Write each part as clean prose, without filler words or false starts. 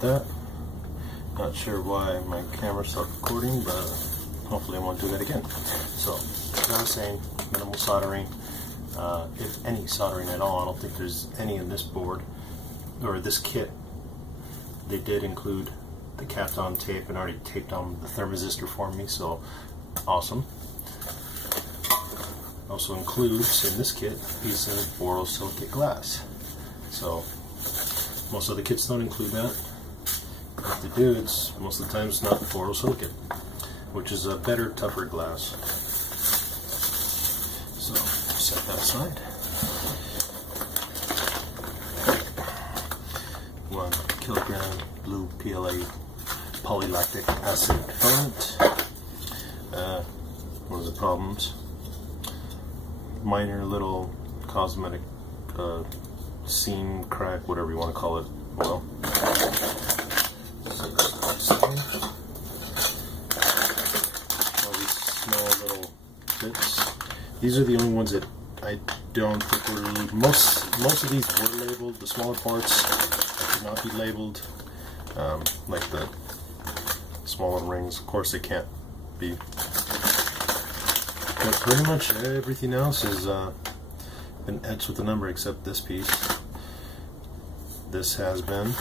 That. Not sure why my camera stopped recording, but hopefully I won't do that again. So, as I was saying, minimal soldering, if any soldering at all. I don't think there's any in this board, or this kit. They did include the Kapton tape and already taped on the thermistor for me, so awesome. Also includes in this kit a piece of borosilicate glass. So, most of the kits don't include that. If they do, it's most of the time it's not borosilicate, which is a better, tougher glass. So set that aside. 1 kilogram blue PLA polylactic acid filament. One of the problems, minor little cosmetic seam, crack, whatever you want to call it. Well, all these small little bits. These are the only ones that I don't think were most of these were labeled. The smaller parts could not be labeled, like the smaller rings. Of course, they can't be. But pretty much everything else has been etched with a number except this piece. This has been.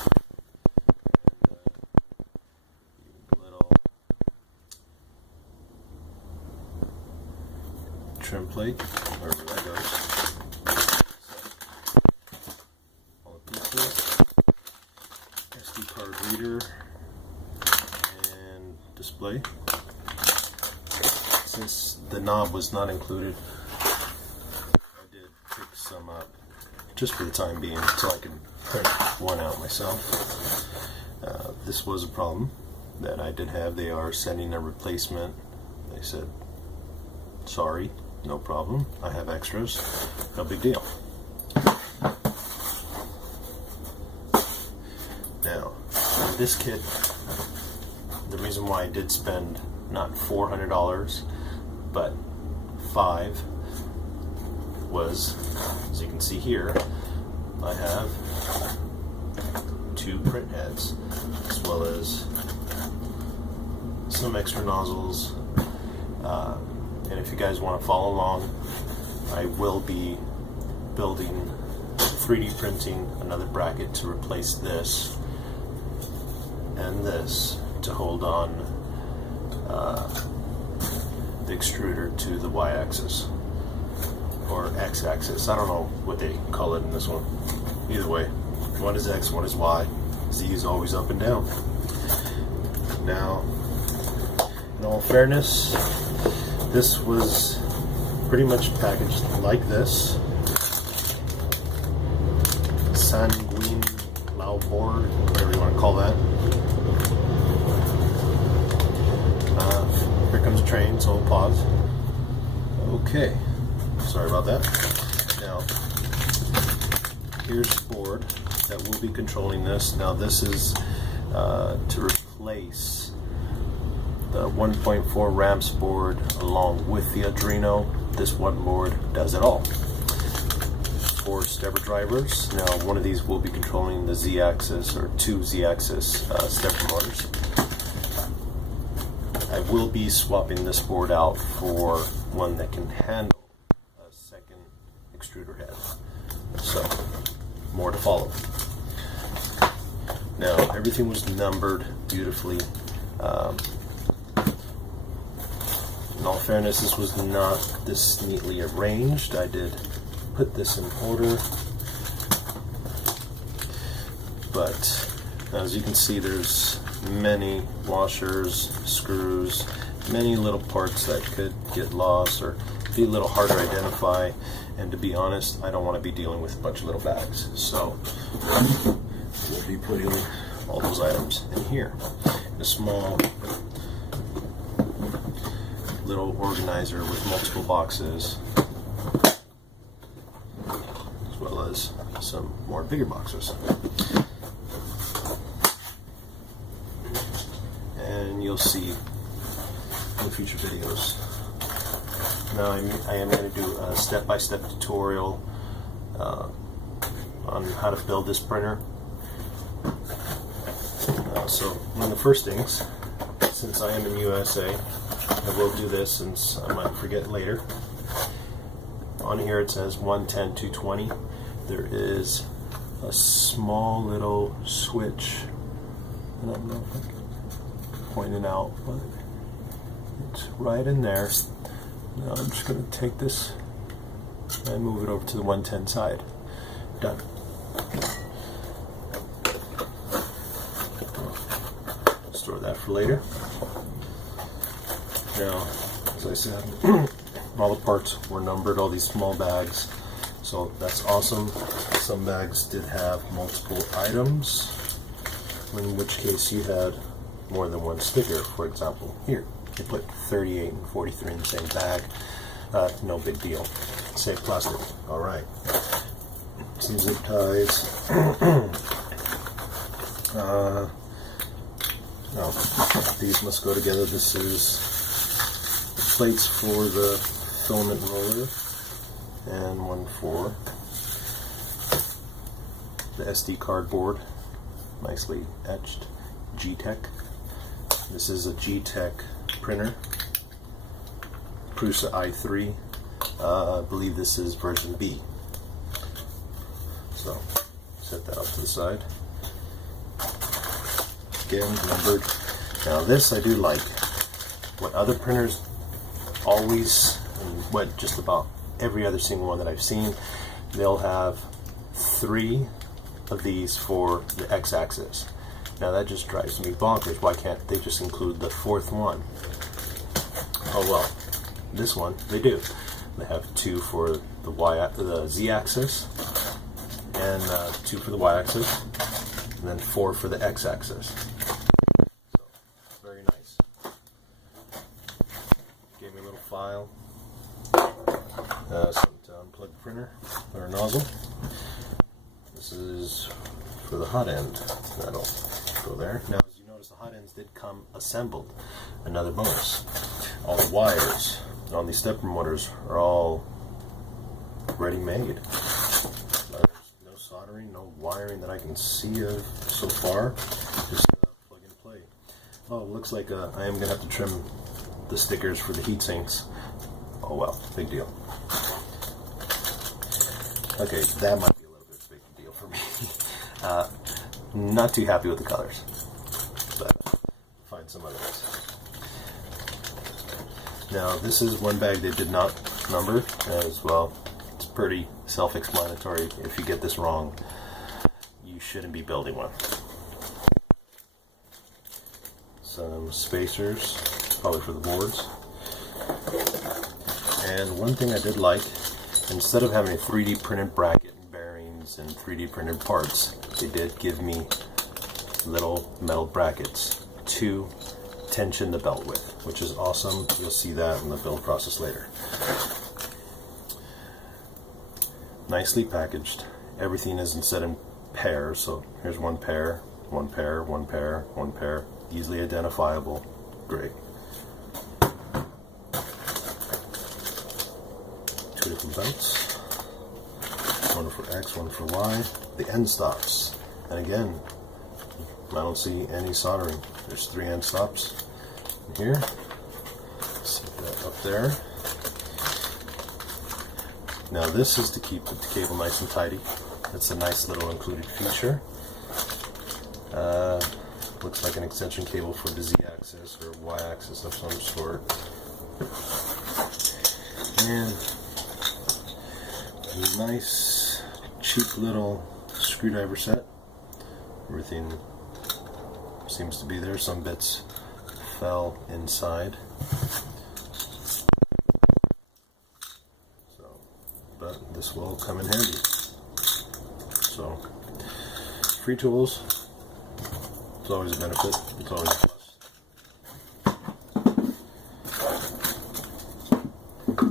Trim plate, wherever that goes. All the pieces, SD card reader, and display. Since the knob was not included, I did pick some up just for the time being, so I can print one out myself. This was a problem that I did have. They are sending a replacement. They said, sorry. No problem. I have extras. No big deal. Now, in this kit, the reason why I did spend not $400, but $5 was, as you can see here, I have 2 print heads, as well as some extra nozzles. And if you guys want to follow along, I will be building, 3D printing another bracket to replace this and this to hold on the extruder to the y-axis or x-axis. I don't know what they call it in this one. Either way, one is x, one is y. Z is always up and down. Now, in all fairness, this was pretty much packaged like this. Sanguine Lao board, whatever you want to call that. Here comes the train, so we'll pause. Okay, sorry about that. Now, here's the board that will be controlling this. Now this is to replace the 1.4 ramps board along with the Arduino. This one board does it all. 4 stepper drivers. Now one of these will be controlling the Z-axis, or 2 Z-axis stepper motors. I will be swapping this board out for one that can handle a second extruder head. So, more to follow. Now everything was numbered beautifully. In all fairness, this was not this neatly arranged. I did put this in order, but as you can see, there's many washers, screws, many little parts that could get lost or be a little hard to identify. And to be honest, I don't want to be dealing with a bunch of little bags. So we'll be putting all those items in here. In a small little organizer with multiple boxes, as well as some more bigger boxes. And you'll see in future videos. Now I am going to do a step-by-step tutorial on how to build this printer. So one of the first things, since I am in USA, I will do this since I might forget later. On here it says 110, 220. There is a small little switch. I don't know if I can point it out, but it's right in there. Now I'm just going to take this and move it over to the 110 side. Done. Store that for later. Now, as I said, all the parts were numbered, all these small bags, so that's awesome. Some bags did have multiple items, in which case you had more than one sticker. For example, here, you put 38 and 43 in the same bag. No big deal. Save plastic. Alright. Some zip ties. These must go together. This is the plates for the filament roller, and one for the SD cardboard, nicely etched. G-Tech. This is a G-Tech printer, Prusa i3. I believe this is version B. So set that off to the side. Again, numbered. Now this I do like. What other printers always, and what just about every other single one that I've seen, they'll have 3 of these for the x-axis. Now that just drives me bonkers. Why can't they just include the 4th one? Oh well, this one they do. They have 2 for the z-axis, and 2 for the y-axis, and then 4 for the x-axis. So very nice. Gave me a little file. Something to unplug the printer or nozzle. This is for the hot end. That'll go there. Now, as you notice, the hot ends did come assembled. Another bonus. All the wires on these stepper motors are all ready-made. There's no soldering, no wiring that I can see of so far. Just plug and play. Oh, it looks like I am going to have to trim the stickers for the heat sinks. Oh well, big deal. Okay, that might be a little bit big deal for me. Not too happy with the colors, but find some others. Now, this is one bag they did not number as well. It's pretty self-explanatory. If you get this wrong, you shouldn't be building one. Some spacers, probably for the boards. And one thing I did like, instead of having a 3D printed bracket and bearings and 3D printed parts, they did give me little metal brackets to tension the belt with, which is awesome. You'll see that in the build process later. Nicely packaged. Everything is instead in pairs, so here's one pair, one pair, one pair, one pair, easily identifiable. Great. 2 different belts, one for X, one for Y. The end stops, and again, I don't see any soldering. There's 3 end stops in here. Set that up there. Now this is to keep the cable nice and tidy. It's a nice little included feature. Looks like an extension cable for the Z-axis or Y-axis of some sort. And a nice, cheap little screwdriver set. Everything seems to be there. Some bits fell inside. But this will come in handy. So, free tools. It's always a benefit. It's always a plus.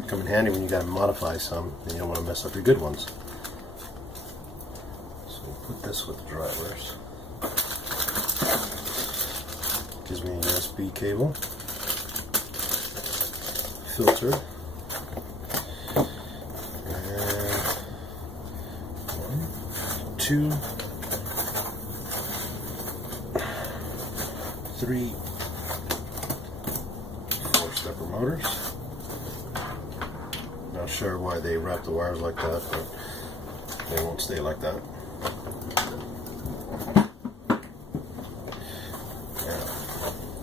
Come in handy when you got to modify some and you don't want to mess up your good ones. So we'll put this with the drivers. Gives me a USB cable. Filter. And 1, 2, 3 4-stepper motors. Not sure why they wrap the wires like that, but they won't stay like that.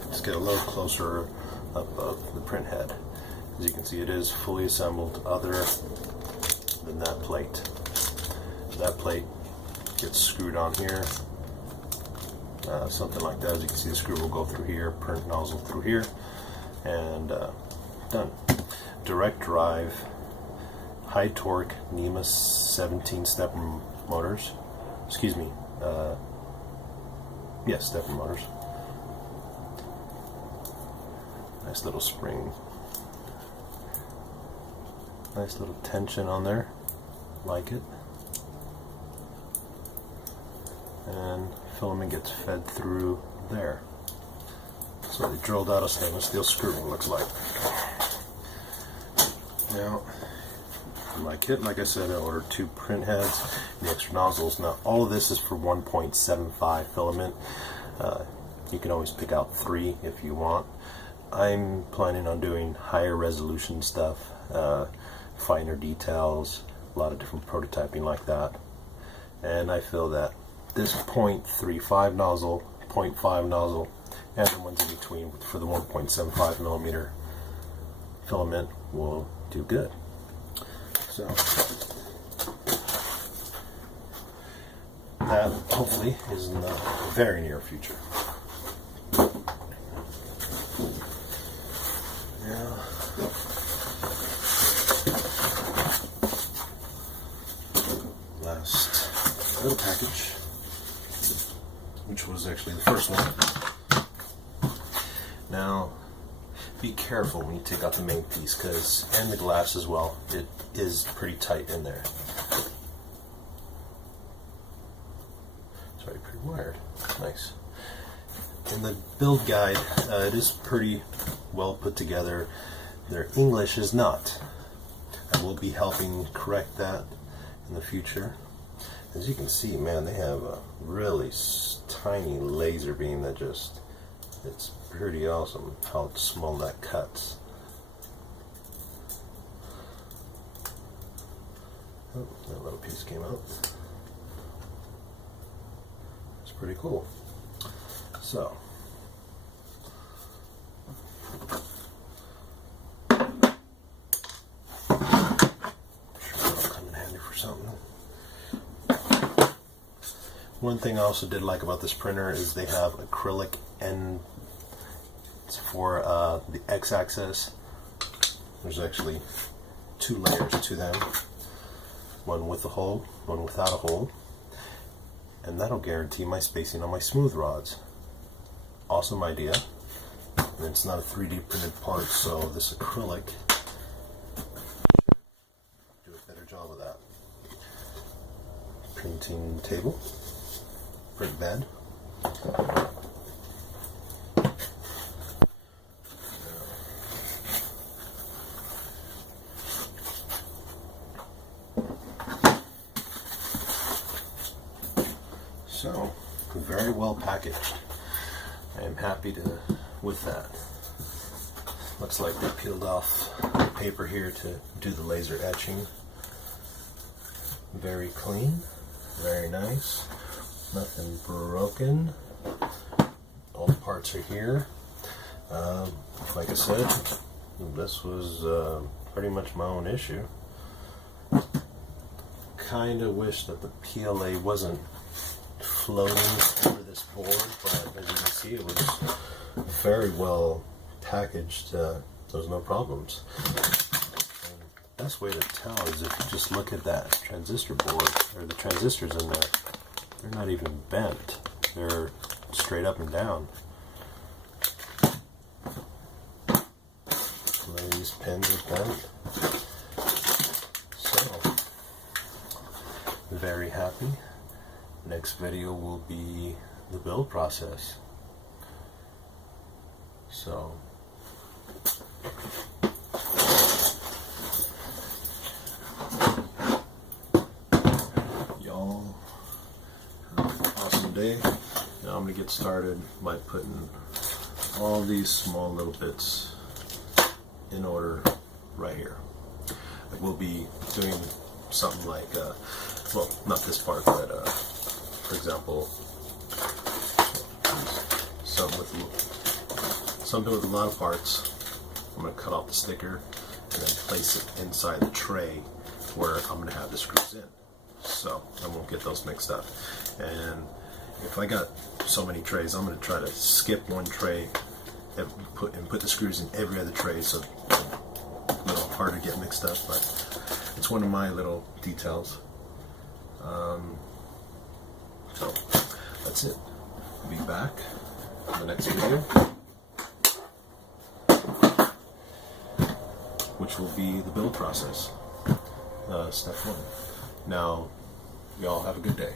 Let's get a little closer up of the print head. As you can see, it is fully assembled other than that plate. That plate gets screwed on here, something like that. As you can see, the screw will go through here, print nozzle through here, and done. Direct drive, high torque NEMA 17-stepper motors. Excuse me. Yes, stepper motors. Nice little spring. Nice little tension on there. Like it. And filament gets fed through there. So we drilled out a stainless steel screw, it looks like. Now, in my kit, like I said, I ordered 2 print heads and the extra nozzles. Now, all of this is for 1.75 filament. You can always pick out 3 if you want. I'm planning on doing higher resolution stuff, finer details, a lot of different prototyping like that. And I feel that this 0.35 nozzle, 0.5 nozzle, and the ones in between for the 1.75 millimeter filament will do good. So that hopefully is in the very near future. Now, last little package, which was actually the first one. Now, be careful when you take out the main piece, and the glass as well, it is pretty tight in there. It's already pre-wired. Nice. In the build guide, it is pretty well put together. Their English is not. I will be helping correct that in the future. As you can see, man, they have a really tiny laser beam that just, it's pretty awesome how small that cuts. Oh, that little piece came out. It's pretty cool. So, one thing I also did like about this printer is they have acrylic ends for the x-axis. There's actually 2 layers to them, one with a hole, one without a hole, and that'll guarantee my spacing on my smooth rods. Awesome idea. And it's not a 3D printed part, so this acrylic do a better job of that. Printing table. Print bed. So, very well packaged. I am happy with that. Looks like they peeled off the paper here to do the laser etching. Very clean, very nice. Nothing broken. All the parts are here. Like I said, this was pretty much my own issue. Kind of wish that the PLA wasn't floating over this board, but as you can see, it was very well packaged. There's no problems. And the best way to tell is if you just look at that transistor board, or the transistors in there. They're not even bent. They're straight up and down. These pins are bent. So, very happy. Next video will be the build process. So, y'all, awesome day. Now I'm going to get started by putting all these small little bits in order right here. We'll be doing something like, well, not this part, but for example, something with a lot of parts. I'm going to cut off the sticker and then place it inside the tray where I'm going to have the screws in, so I won't get those mixed up. And if I got so many trays, I'm going to try to skip one tray and put the screws in every other tray, so it's a little harder to get mixed up, but it's one of my little details. So that's it. I'll be back in the next video, which will be the build process, step 1. Now, y'all have a good day.